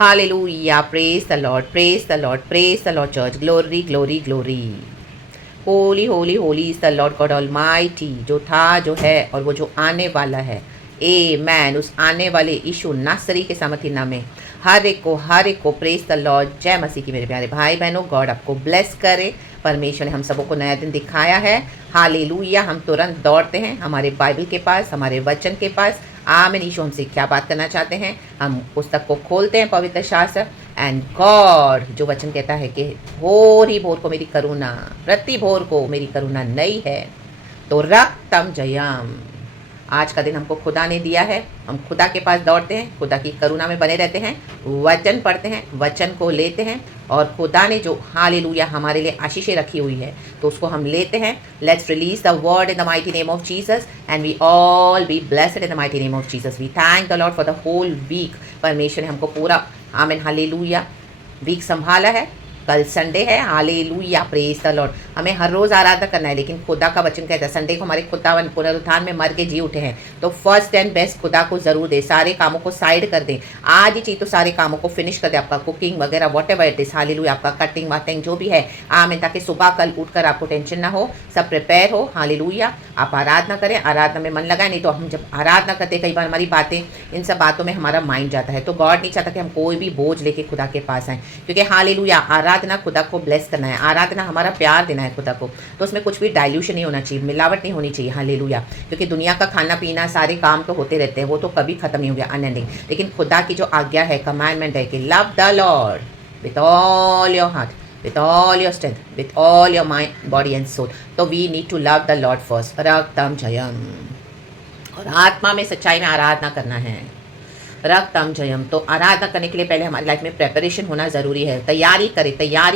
Hallelujah. Praise the Lord. Praise the Lord. Praise the Lord, church. Glory, glory, glory. Holi holy Holi is the lord God almighty. जो था, जो है और वो जो आने वाला है। ए मैन, उस आने वाले यीशु नासरी के सामर्थी नाम में हर एक को प्रेज द लॉर्ड। जय मसीह की मेरे प्यारे भाई बहनों, गॉड आपको ब्लेस करे। परमेश्वर ने हम सबों को नया दिन दिखाया है। हालेलुया। हम तुरंत दौड़ते हैं हमारे बाइबल के पास, हमारे वचन के पास। आमीन। यीशु हमसे क्या बात करना चाहते हैं, हम पुस्तक को खोलते हैं, पवित्र शास्त्र। एंड गॉड जो वचन कहता है कि भोर ही भोर को मेरी करुणा, प्रति भोर को मेरी करुणा नई है, तो रक्तम जयम। आज का दिन हमको खुदा ने दिया है, हम खुदा के पास दौड़ते हैं, खुदा की करुणा में बने रहते हैं, वचन पढ़ते हैं, वचन को लेते हैं, और खुदा ने जो हालेलुया हमारे लिए आशीषें रखी हुई है तो उसको हम लेते हैं। Let's release the word in the mighty name of Jesus and we all be blessed in the mighty name of Jesus. We thank the Lord for the whole week. परमेश्वर ने हमको पूरा आमीन हालेलुया वीक संभाला है। कल Sunday है। Hallelujah. Praise the Lord. हमें हर रोज़ आराधना करना है, लेकिन खुदा का वचन कहता है संडे को हमारे खुदावन पुनरुत्थान में मर के जी उठे हैं, तो फर्स्ट एंड बेस्ट खुदा को ज़रूर दे। सारे कामों को साइड कर दें, आज ही चाहिए तो सारे कामों को फिनिश कर दे, आपका कुकिंग वगैरह what ever it is. Hallelujah. आपका कटिंग वाटिंग जो भी है आमीन, ताकि सुबह कल उठकर आपको टेंशन ना हो, सब प्रिपेयर हो। हालेलुया। आप आराधना करें, आराधना में मन लगाए। नहीं तो हम जब आराधना करते कई बार हमारी बातें, इन सब बातों में हमारा माइंड जाता है, तो गॉड नहीं चाहता कि हम कोई भी बोझ लेके खुदा के पास आएँ, क्योंकि हालेलुया आराधना खुदा को ब्लेस करना है, आराधना हमारा प्यार देना है खुदा को, तो उसमें कुछ भी डाइल्यूशन नहीं होना चाहिए, मिलावट नहीं होनी चाहिए। हालेलुया। क्योंकि दुनिया का खाना पीना सारे काम तो होते रहते हैं, वो तो कभी खत्म नहीं हो गया, अनएंडिंग। लेकिन खुदा की जो आज्ञा है, कमांडमेंट है कि love the Lord with all your heart, with all your strength, with all your mind, body and soul. तो we need to love the Lord first. रक्तम Jayam. और आत्मा में सच्चाई में आराधना करना है। रक्तम जयम। तो आराधना करने के लिए पहले हमारी लाइफ में प्रेपरेशन होना ज़रूरी है। तैयारी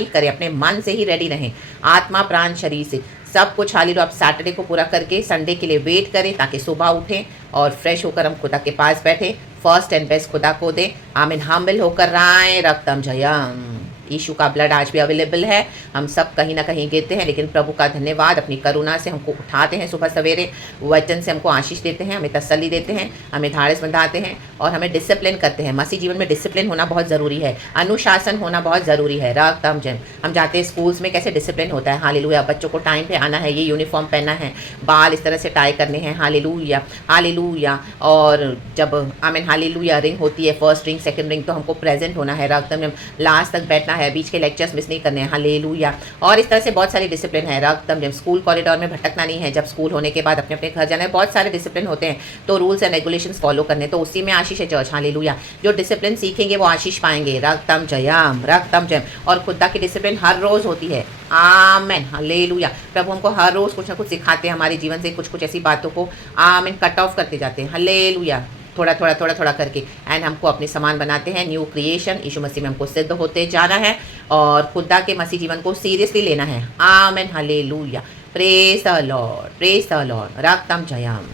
करें, अपने मन से ही रेडी रहें, आत्मा प्राण शरीर से सब कुछ। हालेलुया। आप सैटरडे को पूरा करके संडे के लिए वेट करें, ताकि सुबह उठें और फ्रेश होकर हम खुदा के पास बैठें, फर्स्ट एंड बेस्ट खुदा को दें। आमीन। हम्बल होकर आए। रक्तम जयम। यीशु का ब्लड आज भी अवेलेबल है। हम सब कहीं ना कहीं गिरते हैं, लेकिन प्रभु का धन्यवाद, अपनी करुणा से हमको उठाते हैं सुबह सवेरे, वचन से हमको आशीष देते हैं, हमें तसल्ली देते हैं, हमें धाड़स बंधाते हैं और हमें डिसिप्लिन करते हैं। मसीह जीवन में डिसिप्लिन होना बहुत ज़रूरी है, अनुशासन होना बहुत ज़रूरी है। रक्तम जयम। हम जाते हैं स्कूल्स में, कैसे डिसिप्लिन होता है। हालेलुया। बच्चों को टाइम पे आना है, ये यूनिफॉर्म पहनना है, बाल इस तरह से टाई करने हैं। हालेलुया। हालेलुया। और जब आमीन हालेलुया रिंग होती है, फर्स्ट रिंग सेकंड रिंग, तो हमको प्रेजेंट होना है। रक्तम जयम। लास्ट तक बैठना है, बीच के लेक्चर्स मिस नहीं करने हैं। हालेलुया। और इस तरह से बहुत सारी डिसिप्लिन है। रक्तम जब स्कूल कॉरिडोर में भटकना नहीं है, जब स्कूल होने के बाद अपने अपने घर जाना है, बहुत सारे डिसिप्लिन होते हैं, तो रूल्स एंड रेगुलेशंस फॉलो करने, तो उसी में आशीष है चर्च। हालेलुया। जो डिसिप्लिन सीखेंगे वो आशीष पाएंगे। रक्तम जयम। रक्तम जयम। और खुदा की डिसिप्लिन हर रोज़ होती है। आमीन। हालेलुया। प्रभु हमको हर रोज़ कुछ ना कुछ सिखाते हैं, हमारे जीवन से कुछ कुछ ऐसी बातों को आमीन कट ऑफ करते जाते हैं। हालेलुया। थोड़ा करके एंड हमको अपने समान बनाते हैं। न्यू क्रिएशन यीशु मसीह में हमको सिद्ध होते जाना है और खुदा के मसीह जीवन को सीरियसली लेना है। आमीन। Hallelujah. Praise the lord, praise the lord. रक्तम जयम।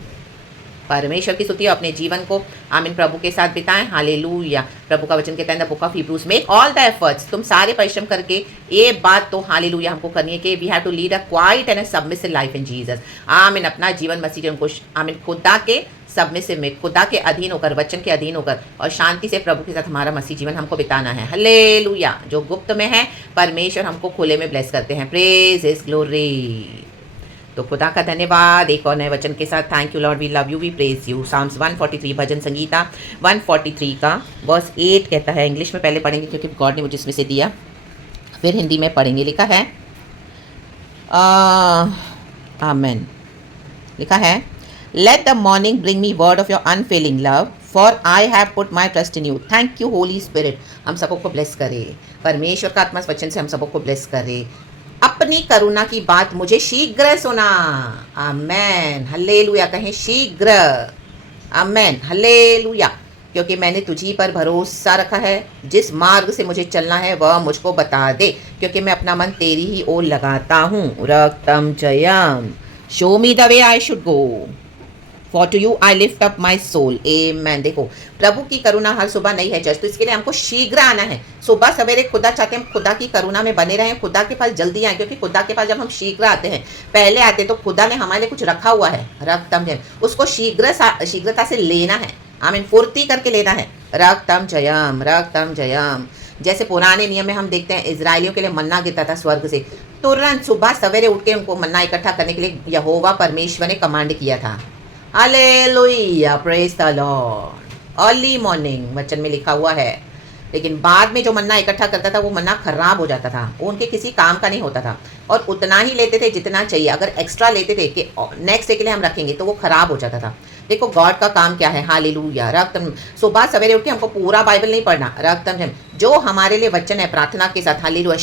परमेश्वर की स्तुति अपने जीवन को आमीन प्रभु के साथ बिताएं। हालेलुया। प्रभु का वचन कहता है the book of Hebrews, make all the efforts, तुम सारे परिश्रम करके, ये बात तो हालेलुया हमको करनी है कि we have to lead a quiet and a submissive life in Jesus. आमीन। अपना जीवन मसीह जीवन को आमीन खुदा के सबमिसिव में, खुदा के अधीन होकर, वचन के अधीन होकर और शांति से प्रभु के साथ हमारा मसीह जीवन हमको बिताना है। हालेलुया। जो गुप्त में है परमेश्वर हमको खुले में ब्लेस करते हैं। Praise his glory. तो खुदा का धन्यवाद एक और नए वचन के साथ। Thank you Lord, we love you, we praise you. Psalms 143 भजन संगीता 143 का वर्स 8 कहता है। इंग्लिश में पहले पढ़ेंगे क्योंकि गॉड ने मुझे इसमें से दिया, फिर हिंदी में पढ़ेंगे। लिखा है आमेन। लिखा है, let the morning bring me word of your unfailing love, for I have put my trust in you. Thank you Holy spirit. हम सबको को ब्लेस करे, परमेश्वर का आत्मा वचन से हम सबको को ब्लेस करे। अपनी करुणा की बात मुझे शीघ्र सुना। आमेन। हल्लेलुया। कहें शीघ्र। आमेन। हल्लेलुया। क्योंकि मैंने तुझी पर भरोसा रखा है, जिस मार्ग से मुझे चलना है वह मुझको बता दे, क्योंकि मैं अपना मन तेरी ही ओर लगाता हूँ। रक्तम जयम। Show me the way I should go, for to you I lift up my soul. Amen. देखो प्रभु की करुणा हर सुबह नई है चर्च, तो इसके लिए हमको शीघ्र आना है। सुबह सवेरे खुदा चाहते हैं हम खुदा की करुणा में बने रहें, खुदा के पास जल्दी आए, क्योंकि खुदा के पास जब हम शीघ्र आते हैं, पहले आते हैं, तो खुदा ने हमारे लिए कुछ रखा हुआ है। रक्तम जयम। उसको शीघ्रता से लेना है। आमीन, फुर्ती करके लेना है। रक्तम जयम, रक्तम जयम। जैसे पुराने नियम में हम देखते हैं इजरायलियों के लिए मन्ना गिरता था स्वर्ग से, तुरंत सुबह सवेरे उठ के उनको मन्ना इकट्ठा करने के लिए यहोवा परमेश्वर ने कमांड किया था। Hallelujah, praise the Lord. Early morning वचन में लिखा हुआ है। लेकिन बाद में जो मन्ना इकट्ठा करता था वो मन्ना खराब हो जाता था, वो उनके किसी काम का नहीं होता था, और उतना ही लेते थे जितना चाहिए। अगर एक्स्ट्रा लेते थे कि नेक्स्ट डे के लिए हम रखेंगे तो वो खराब हो जाता था। देखो गॉड का काम क्या है, हालेलुया। रक्तम, सुबह सवेरे उठ के हमको पूरा बाइबल नहीं पढ़ना, रक्तम जो हमारे लिए वचन है प्रार्थना के साथ, हालेलुया,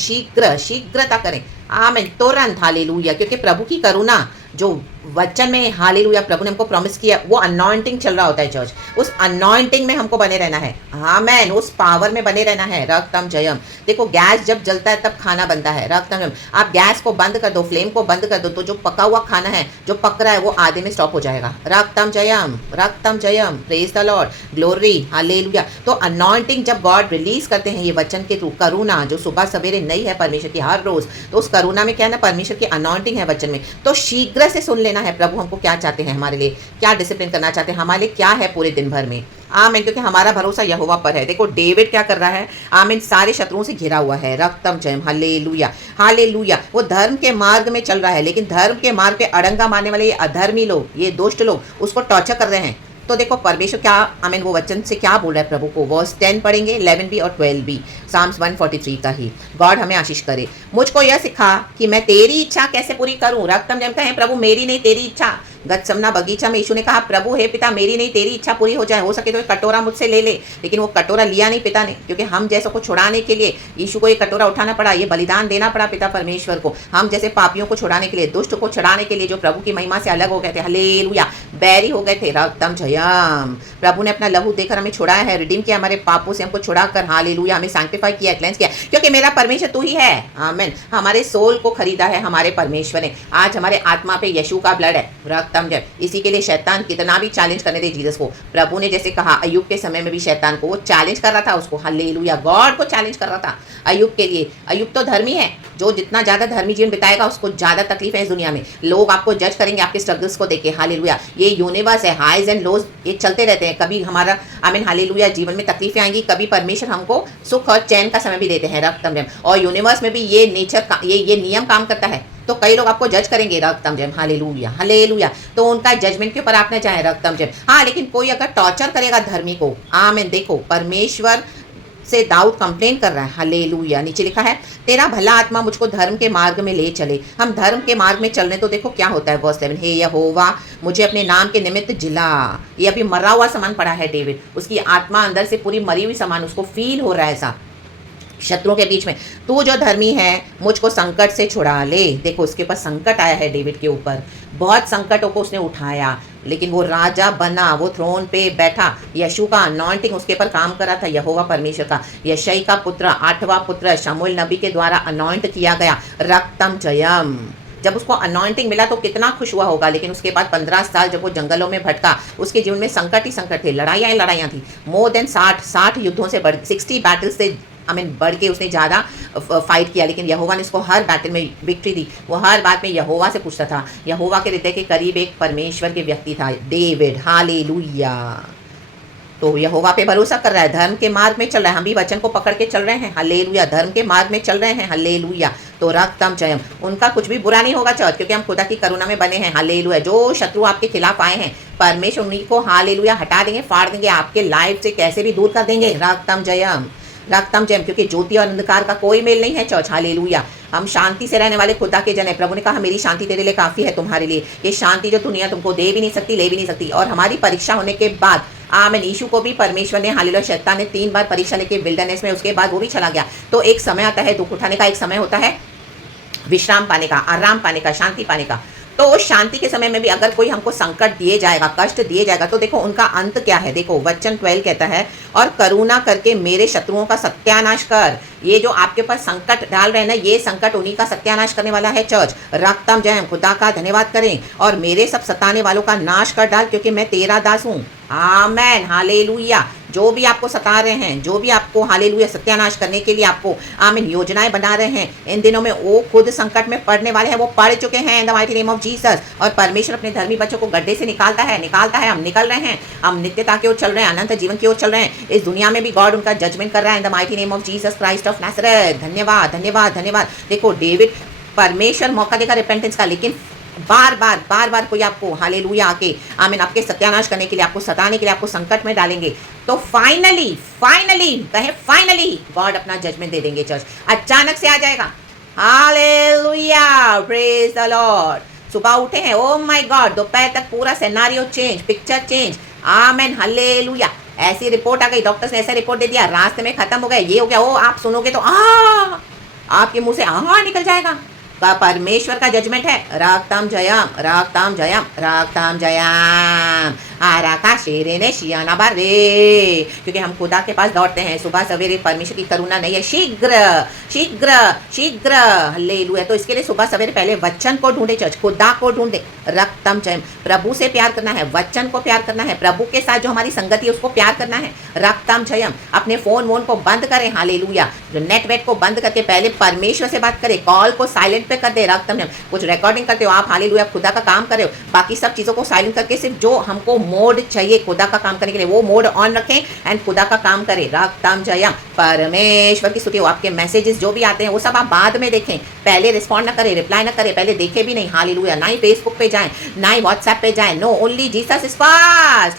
शीघ्रता करें, आमीन, तुरंत, हालेलुया। क्योंकि प्रभु की करुणा जो वचन में, हालेलुया, प्रभु ने हमको प्रॉमिस किया, वो अनॉइंटिंग चल रहा होता है चर्च। उस अनॉइंटिंग में हमको बने रहना है, आमीन, उस पावर में बने रहना है। रक्तम जयम। देखो गैस जब जलता है तब खाना बनता है, रक्तम जयम। आप गैस को बंद कर दो, फ्लेम को बंद कर दो, तो जो पका हुआ खाना है, जो पक रहा है, वो आधे में स्टॉप हो जाएगा। रक्तम जयम, रक्तम जयम, praise the lord, glory, hallelujah. तो अनॉइंटिंग जब गॉड रिलीज करते हैं ये वचन के थ्रू, करुणा जो सुबह सवेरे नई है परमेश्वर की हर रोज, तो उस करुणा में क्या है ना, परमेश्वर की अनॉइंटिंग है वचन में। तो शीघ्र से सुन लेना है प्रभु हमको क्या चाहते हैं, हमारे लिए क्या डिसिप्लिन करना चाहते हैं, हमारे लिए क्या है पूरे दिन भर में, आमीन। क्योंकि हमारा भरोसा यहोवा पर है। देखो डेविड क्या कर रहा है, आमीन, सारे शत्रुओं से घिरा हुआ है, रक्तम जयम, हालेलुया, हालेलुया। वो धर्म के मार्ग में चल रहा है, लेकिन धर्म के मार्ग पे अड़ंगा मारने वाले ये अधर्मी लोग, ये दुष्ट लोग उसको टॉर्चर कर रहे हैं। तो देखो परमेश्वर क्या, आमीन, वो वचन से क्या बोल रहा है प्रभु को। वर्स 10 पढ़ेंगे, 11 भी और 12 भी, साम्स 143 का ही। गॉड हमें आशीष करे। मुझको यह सिखा कि मैं तेरी इच्छा कैसे पूरी करूं। रक्तम जम कहें, प्रभु मेरी नहीं तेरी इच्छा। गतसमना बगीचा में यीशु ने कहा, प्रभु हे पिता, मेरी नहीं तेरी इच्छा पूरी हो जाए। हो सके तो एक कटोरा मुझसे ले ले, लेकिन वो कटोरा लिया नहीं पिता ने, क्योंकि हम जैसों को छुड़ाने के लिए यीशु को ये कटोरा उठाना पड़ा, ये बलिदान देना पड़ा पिता परमेश्वर को, हम जैसे पापियों को छुड़ाने के लिए, दुष्ट को छुड़ाने के लिए, जो प्रभु की महिमा से अलग हो गए थे, हालेलुया, बैरी हो गए थे। रक्तम जयम। प्रभु ने अपना लहू देकर हमें छुड़ाया है, रिडीम किया, हमारे पापों से हमको छुड़ाकर, हालेलुया, हमें सैंक्टिफाई किया, क्लेंस किया, क्योंकि मेरा परमेश्वर तू ही है, आमीन। हमारे सोल को खरीदा है हमारे परमेश्वर ने। आज हमारे आत्मा पे यीशु का ब्लड है, रक्तम जयम। इसी के लिए शैतान कितना भी चैलेंज करने दे जीसस को, प्रभु ने जैसे कहा अय्यूब के समय में भी शैतान को वो चैलेंज कर रहा था, उसको, हालेलुया, गॉड को चैलेंज कर रहा था अय्यूब के लिए। अय्यूब तो धर्मी है, जो जितना ज़्यादा धर्मी जीवन बिताएगा उसको ज़्यादा तकलीफ है इस दुनिया में। लोग आपको जज करेंगे आपके स्ट्रगल्स को देखे, हालेलुया। ये यूनिवर्स है, हाइज एंड लोज ये चलते रहते हैं। कभी हमारा, आमीन, हालेलुया, जीवन में तकलीफें आएंगी, कभी परमेश्वर हमको सुख और चैन का समय भी देते हैं, रक्तम जयम। और यूनिवर्स में भी ये नेचर का, ये नियम काम करता है। तो कई लोग आपको जज करेंगे, रक्तम जयम, हालेलुया, हालेलुया। तो उनका जजमेंट के ऊपर आप न जाए, रक्तम जयम। हाँ, लेकिन कोई अगर टॉर्चर करेगा धर्मी को, आमीन, देखो परमेश्वर से दाऊद कंप्लेन कर रहा है, हालेलुया। नीचे लिखा है, तेरा भला आत्मा मुझको धर्म के मार्ग में ले चले। हम धर्म के मार्ग में चलने, तो देखो क्या होता है, वर्स 7, हे यहोवा मुझे अपने नाम के निमित्त जिला। ये अभी मरा हुआ सामान पड़ा है डेविड, उसकी आत्मा अंदर से पूरी मरी हुई सामान उसको फील हो रहा है ऐसा शत्रुओं के बीच में। तू जो धर्मी है मुझको संकट से छुड़ा ले। देखो उसके पास संकट आया है डेविड के ऊपर, बहुत संकटों को उसने उठाया, लेकिन वो राजा बना, वो थ्रोन पे बैठा। यशु का अनॉइंटिंग उसके ऊपर काम कर रहा था, यहोवा परमेश्वर का। यशई का पुत्र, 8वां पुत्र शमूएल नबी के द्वारा अनॉइंट किया गया, रक्तम जयम। जब उसको अनॉइंटिंग मिला तो कितना खुश हुआ होगा, लेकिन उसके बाद 15 साल जब वो जंगलों में भटका, उसके जीवन में संकट ही संकट थे, लड़ाइयाँ थी। मोर देन 60 युद्धों से बढ़ 60 बैटल्स से, बढ़ के उसने ज़्यादा फाइट किया, लेकिन यहोवा ने उसको हर बैटल में विक्ट्री दी। वो हर बात में यहोवा से पूछता था। यहोवा के हृदय के करीब एक परमेश्वर के व्यक्ति था, डेविड, हालेलुया। तो यहोवा पे भरोसा कर रहा है, धर्म के मार्ग में चल रहा है। हम भी वचन को पकड़ के चल रहे हैं, हालेलुया, धर्म के मार्ग में चल रहे हैं, हालेलुया। तो रक्तम जयम। उनका कुछ भी बुरा नहीं होगा चर्च, क्योंकि हम खुदा की करुणा में बने हैं, हालेलुया। जो शत्रु आपके खिलाफ आए हैं, परमेश्वर उन्हीं को, हालेलुया, हटा देंगे, फाड़ देंगे, आपके लाइफ से कैसे भी दूर कर देंगे, रक्तम जयम, रक्तम जयम। क्योंकि ज्योति और अंधकार का कोई मेल नहीं है चर्च, हालेलुया। हम शांति से रहने वाले खुदा के जन है। प्रभु ने कहा मेरी शांति तेरे लिए काफ़ी है, तुम्हारे लिए। ये शांति जो दुनिया तुमको दे भी नहीं सकती, ले भी नहीं सकती। और हमारी परीक्षा होने के बाद, आमीन, यीशु को भी परमेश्वर ने, हालेलुया, शैतान ने 3 बार परीक्षा लेके विल्डरनेस में, उसके बाद वो भी चला गया। तो एक समय आता है दुख उठाने का, एक समय होता है विश्राम पाने का, आराम पाने का, शांति पाने का। तो उस शांति के समय में भी अगर कोई हमको संकट दिए जाएगा, कष्ट दिए जाएगा, तो देखो उनका अंत क्या है। देखो वचन 12 कहता है, और करुणा करके मेरे शत्रुओं का सत्यानाश कर। ये जो आपके पास संकट डाल रहे हैं ना, ये संकट उन्हीं का सत्यानाश करने वाला है चर्च, रक्तम जयम। खुदा का धन्यवाद करें, और मेरे सब सताने वालों का नाश कर डाल, क्योंकि मैं तेरा दास हूँ, आमेन, हालेलुया। जो भी आपको सता रहे हैं, जो भी आपको हालेलुया सत्यानाश करने के लिए आपको आमीन योजनाएं बना रहे हैं, इन दिनों में वो खुद संकट में पड़ने वाले हैं, वो पड़ चुके हैं इन the mighty name of Jesus. और परमेश्वर अपने धर्मी बच्चों को गड्ढे से निकालता है, निकालता है। हम निकल रहे हैं, हम नित्यता की ओर चल रहे हैं, अनंत जीवन की ओर चल रहे हैं। इस दुनिया में भी गॉड उनका जजमेंट कर रहा है in the mighty name of Jesus Christ of Nazareth. धन्यवाद धन्यवाद धन्यवाद। देखो डेविड, परमेश्वर मौका देगा रिपेंटेंस का, लेकिन बार बार कोई आपको हालेलुया आके आमीन आपके सत्यानाश करने के लिए, आपको सताने के लिए, आपको संकट में डालेंगे, तो फाइनली कहे फाइनली गॉड अपना जजमेंट दे देंगे। चर्च अचानक से आ जाएगा। Hallelujah, praise the Lord. सुबह उठे हैं, ओ माय गॉड, दोपहर तक पूरा सिनेरियो चेंज, पिक्चर चेंज। आमेन, हालेलुया। ऐसी रिपोर्ट आ गई, डॉक्टर्स ने ऐसा रिपोर्ट दे दिया, रास्ते में खत्म हो गया, ये हो गया, वो आप सुनोगे तो आपके मुंह से निकल जाएगा। का परमेश्वर का जजमेंट है, रागताम जयम रागताम जयम रागताम जयम आराका शेरे ने शियाना बार रे। क्योंकि हम खुदा के पास दौड़ते हैं सुबह सवेरे, परमेश्वर की करुणा नहीं है, शीघ्र शीघ्र शीघ्र, हालेलुया। तो इसके लिए सुबह सवेरे पहले वचन को ढूंढे, चर्च खुदा को ढूंढे, रक्तम जयम। प्रभु से प्यार करना है, वचन को प्यार करना है, प्रभु के साथ जो हमारी संगति है उसको प्यार करना है, रक्तम जयम। अपने फोन वोन को बंद करें, हालेलुया, जो नेट वेट को बंद करके पहले परमेश्वर से बात करें, कॉल को साइलेंट पे कर दे, रक्तम जयम। कुछ रिकॉर्डिंग करते हो आप, हालेलुया, खुदा का काम कर रहे हो, बाकी सब चीजों को साइलेंट करके सिर्फ जो हमको मोड चाहिए खुदा का काम करने के लिए वो मोड ऑन रखें एंड खुदा का काम करें, रक्तम जयम। परमेश्वर की स्तुति हो। आपके मैसेजेस जो भी आते हैं वो सब आप बाद में देखें, पहले रिस्पॉन्ड ना करें, रिप्लाई ना करें, पहले देखे भी नहीं, हालेलुया। ना ही फेसबुक पे जाएं, ना ही व्हाट्सएप पे जाएं, no, only Jesus is first.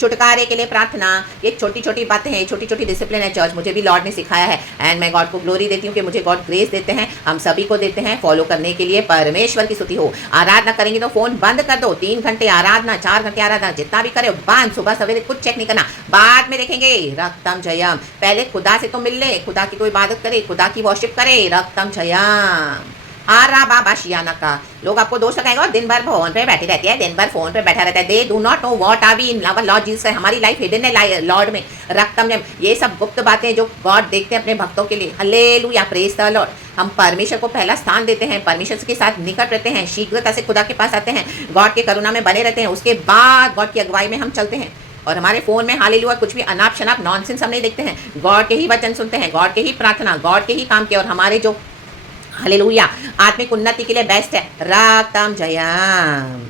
छुटकारे के लिए प्रार्थना, ये छोटी छोटी बातें हैं, छोटी छोटी डिसिप्लिन है चर्च, मुझे भी लॉर्ड ने सिखाया है एंड मैं गॉड को ग्लोरी देती हूँ कि मुझे गॉड ग्रेस देते हैं, हम सभी को देते हैं फॉलो करने के लिए। परमेश्वर की स्तुति हो। आराधना करेंगे तो फोन बंद कर दो, 3 घंटे आराधना, 4 घंटे आराधना, जितना भी करे बंद। सुबह सवेरे कुछ चेक नहीं करना, बाद में देखेंगे, रक्तम जयम। पहले खुदा से तो मिल ले, खुदा की तो इबादत करे, खुदा की वर्शिप करे, रक्तम जयम। आरा बाबा शियाना का लोग आपको दोष लगाएंगे और दिन भर फोन पे बैठी रहती है, दिन भर फोन पे बैठा रहता है। They do not know what are we in our Lord Jesus. हमारी लाइफ हिडन है लॉर्ड में, रक्तम जयम। ये सब गुप्त बातें जो गॉड देखते हैं अपने भक्तों के लिए, हालेलुया, प्रेज द लॉर्ड। हम परमेश्वर को पहला स्थान देते हैं, परमेश्वर के साथ निकट रहते हैं, शीघ्रता से खुदा के पास आते हैं, गॉड के करुणा में बने रहते हैं, उसके बाद गॉड की अगुवाई में हम चलते हैं। और हमारे फोन में हालेलुया कुछ भी अनाप शनाप नॉनसेंस हम नहीं देखते हैं, गॉड के ही वचन सुनते हैं, गॉड के ही प्रार्थना, गॉड के ही काम के। और हमारे जो हालेलुया आत्मिक उन्नति के लिए बेस्ट है, रक्तम जयम,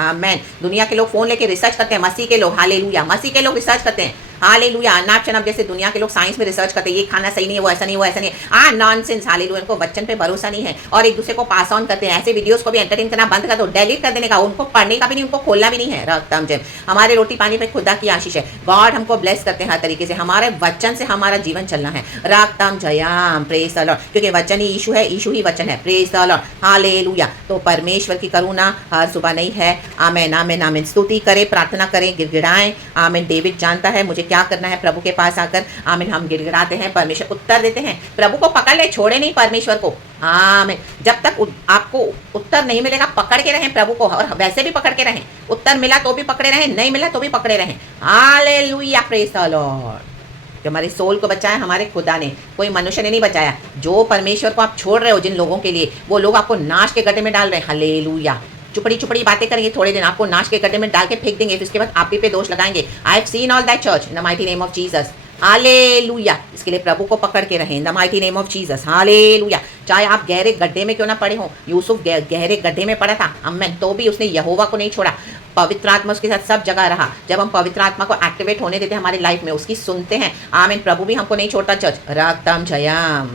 आमेन। दुनिया के लोग फोन लेके रिसर्च करते हैं, मसीह के लोग, हालेलुया, मसीह के लोग रिसर्च करते हैं, हालेलुया। अनाप शनाप जैसे दुनिया के लोग साइंस में रिसर्च करते हैं, ये खाना सही नहीं है, वो ऐसा नहीं, वो ऐसा नहीं है, नॉनसेंस, हालेलुया। उनको वचन पे भरोसा नहीं है और एक दूसरे को पास ऑन करते हैं। ऐसे वीडियोस को भी एंटरटेन करना बंद कर दो, डिलीट कर देने का, उनको पढ़ने का भी नहीं, उनको खोलना भी नहीं है, रक्तम जयम। हमारे रोटी पानी पे खुदा की आशीष है, गॉड हमको ब्लेस करते हैं हर तरीके से, हमारे वचन से हमारा जीवन चलना है, रक्तम जयम, प्रेज द लॉर्ड। क्योंकि वचन ही यीशु है, यीशु ही वचन है, प्रेज द लॉर्ड, हालेलुया। तो परमेश्वर की करुणा हर सुबह नहीं है, आमेन आमेन आमेन। स्तुति करें, प्रार्थना करें, गिड़गिड़ाएं, आमेन। डेविड जानता है मुझे क्या करना है, प्रभु के पास आकर आमीन हम गिड़गिड़ाते हैं, परमेश्वर उत्तर देते हैं। प्रभु को पकड़ ले, छोड़े नहीं परमेश्वर को, आमीन। जब तक आपको उत्तर नहीं मिलेगा पकड़ के रहें प्रभु को, और वैसे भी पकड़ के रहें, उत्तर मिला तो भी पकड़े रहें, नहीं मिला तो भी पकड़े रहें, हालेलुया, प्रेज द लॉर्ड। जो हमारी सोल को बचाया हमारे खुदा ने, कोई मनुष्य ने नहीं बचाया। जो परमेश्वर को आप छोड़ रहे हो जिन लोगों के लिए, वो लोग आपको नाश के गड्ढे में डाल रहे हैं, हालेलुया। चुपड़ी चुपड़ी बातें करेंगे थोड़े दिन, आपको नाश के गड्ढे में डाल के फेंक देंगे, फिर उसके बाद आप ही पे दोष लगाएंगे। I have seen all that church in the mighty name of Jesus, hallelujah. इसके लिए प्रभु को पकड़ के रहें इन the mighty name of Jesus, hallelujah. चाहे आप गहरे गड्ढे में क्यों ना पड़े हो, यूसुफ गहरे गड्ढे में पड़ा था, अम्मन, तो भी उसने यहोवा को नहीं छोड़ा, पवित्र आत्मा उसके साथ सब जगह रहा। जब हम पवित्र आत्मा को एक्टिवेट होने देते हैं हमारी लाइफ में, उसकी सुनते हैं, आमीन, प्रभु भी हमको नहीं छोड़ता चर्च, रक्तम जयम,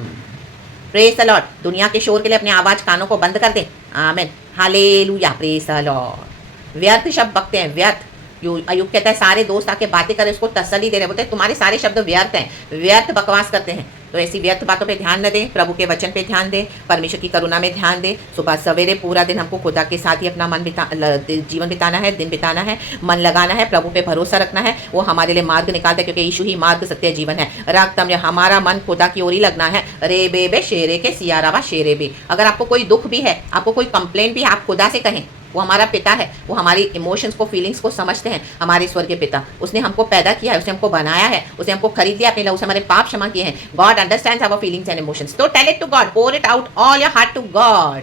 प्रेज द लॉर्ड। दुनिया के शोर के लिए अपनी आवाज कानों को बंद कर दे, आमीन, हालेलुया, प्रेज द लॉर्ड। व्यर्थ शब्द बकते हैं, व्यर्थ। अयुब कहता है सारे दोस्त आके बातें करें, उसको तसल्ली दे रहे, बोलते हैं तुम्हारे सारे शब्द व्यर्थ हैं, व्यर्थ बकवास करते हैं। तो ऐसी व्यर्थ बातों पे ध्यान न दें, प्रभु के वचन पे ध्यान दें, परमेश्वर की करुणा में ध्यान दें। सुबह सवेरे पूरा दिन हमको खुदा के साथ ही अपना जीवन बिताना है, दिन बिताना है, मन लगाना है, प्रभु पे भरोसा रखना है, वो हमारे लिए मार्ग निकालता है, क्योंकि यीशु ही मार्ग सत्य जीवन है, रक्तम। हमारा मन खुदा की ओर ही लगना है, रे बे शेरे के सियारावा शेरे बे। अगर आपको कोई दुख भी है, आपको कोई कंप्लेंट भी है, आप खुदा से कहें, वो हमारा पिता है, वो हमारी इमोशंस को, फीलिंग्स को समझते हैं, हमारे स्वर्गीय पिता। उसने हमको पैदा किया है, उसने हमको बनाया है, उसने हमको खरीद लिया अपने लिए, उसने हमारे पाप क्षमा किए हैं। God understands our feelings and emotions, तो tell it to God, pour it out all your heart to God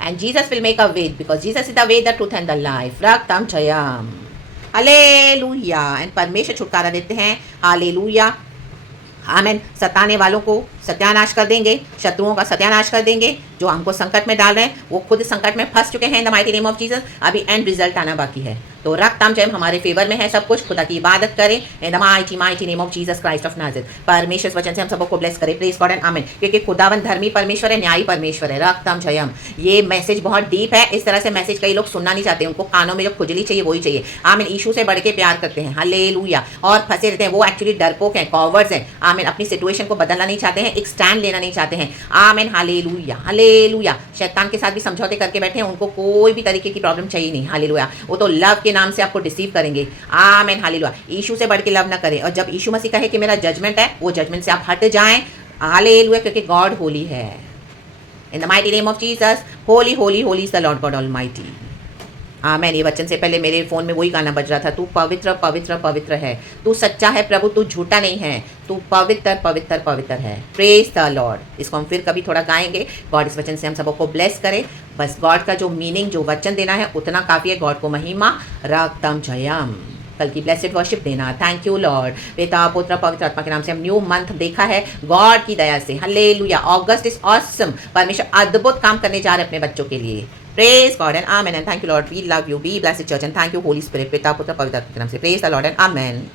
and Jesus will make a way, because Jesus is the way, the truth and the life, रक्तम जयम, hallelujah. And परमेश्वर छुटकारा देते हैं। Hallelujah, amen. सताने वालों को सत्यानाश कर देंगे, शत्रुओं का सत्यानाश कर देंगे, जो हमको संकट में डाल रहे हैं वो खुद संकट में फंस चुके हैं इन the mighty name of Jesus. अभी एंड रिजल्ट आना बाकी है। तो रक्तम जय हमारे फेवर में है, सब कुछ खुदा की इबादत करें इन the mighty name of Jesus Christ of Nazareth. परमेश्वर वचन से हम सबको ब्लेस करें। प्रेज गॉड एंड आमेन। क्योंकि खुदावन धर्मी परमेश्वर है, न्यायी परमेश्वर है। रक्तम जयम। ये मैसेज बहुत डीप है। इस तरह से मैसेज कई लोग सुनना नहीं चाहते, उनको कानों में जो खुजली चाहिए वही चाहिए। आमीन। यीशु से बढ़ के प्यार करते हैं, हालेलुया, और फंसे रहते हैं। वो एक्चुअली डरपोक हैं, कॉवर्ड्स हैं। आमीन। अपनी सिचुएशन को बदलना नहीं चाहते हैं, एक स्टैंड लेना नहीं चाहते हैं। आमीन। Hallelujah, hallelujah. शैतान के साथ भी समझौते करके बैठे हैं, उनको कोई भी तरीके की प्रॉब्लम चाहिए नहीं। हालेलुया। वो तो लव के नाम से आपको डिसीव करेंगे। आमीन। हालेलुया। यीशु से बढ़ के लव ना करें। और जब यीशु मसीह कहे कि मेरा जजमेंट है, वो जजमेंट से आप हट जाएं। हालेलुया, क्योंकि गॉड होली है। In the mighty name of Jesus, holy holy holy is the lord God almighty. Amen. ये वचन से पहले मेरे फ़ोन में वही गाना बज रहा था, तू पवित्र पवित्र पवित्र है, तू सच्चा है प्रभु, तू झूठा नहीं है, तू पवित्र पवित्र पवित्र है। Praise the Lord. इसको हम फिर कभी थोड़ा गाएंगे। गॉड इस वचन से हम सबको ब्लेस करे। बस गॉड का जो मीनिंग, जो वचन देना है उतना काफ़ी है। गॉड को महिमा, रक्तम जयम। कल की ब्लेसेड वर्शिप देना। Thank you Lord. पिता पुत्र पवित्र आत्मा के नाम से हम न्यू मंथ देखा है गॉड की दया से। हालेलुया। August is awesome. परमेश्वर अद्भुत काम करने जा रहे हैं अपने बच्चों के लिए। Praise God and amen and thank you Lord. We love you, be blessed church and thank you Holy Spirit. पिता पुत्र पवित्र आत्मा के नाम से। Praise the Lord and amen.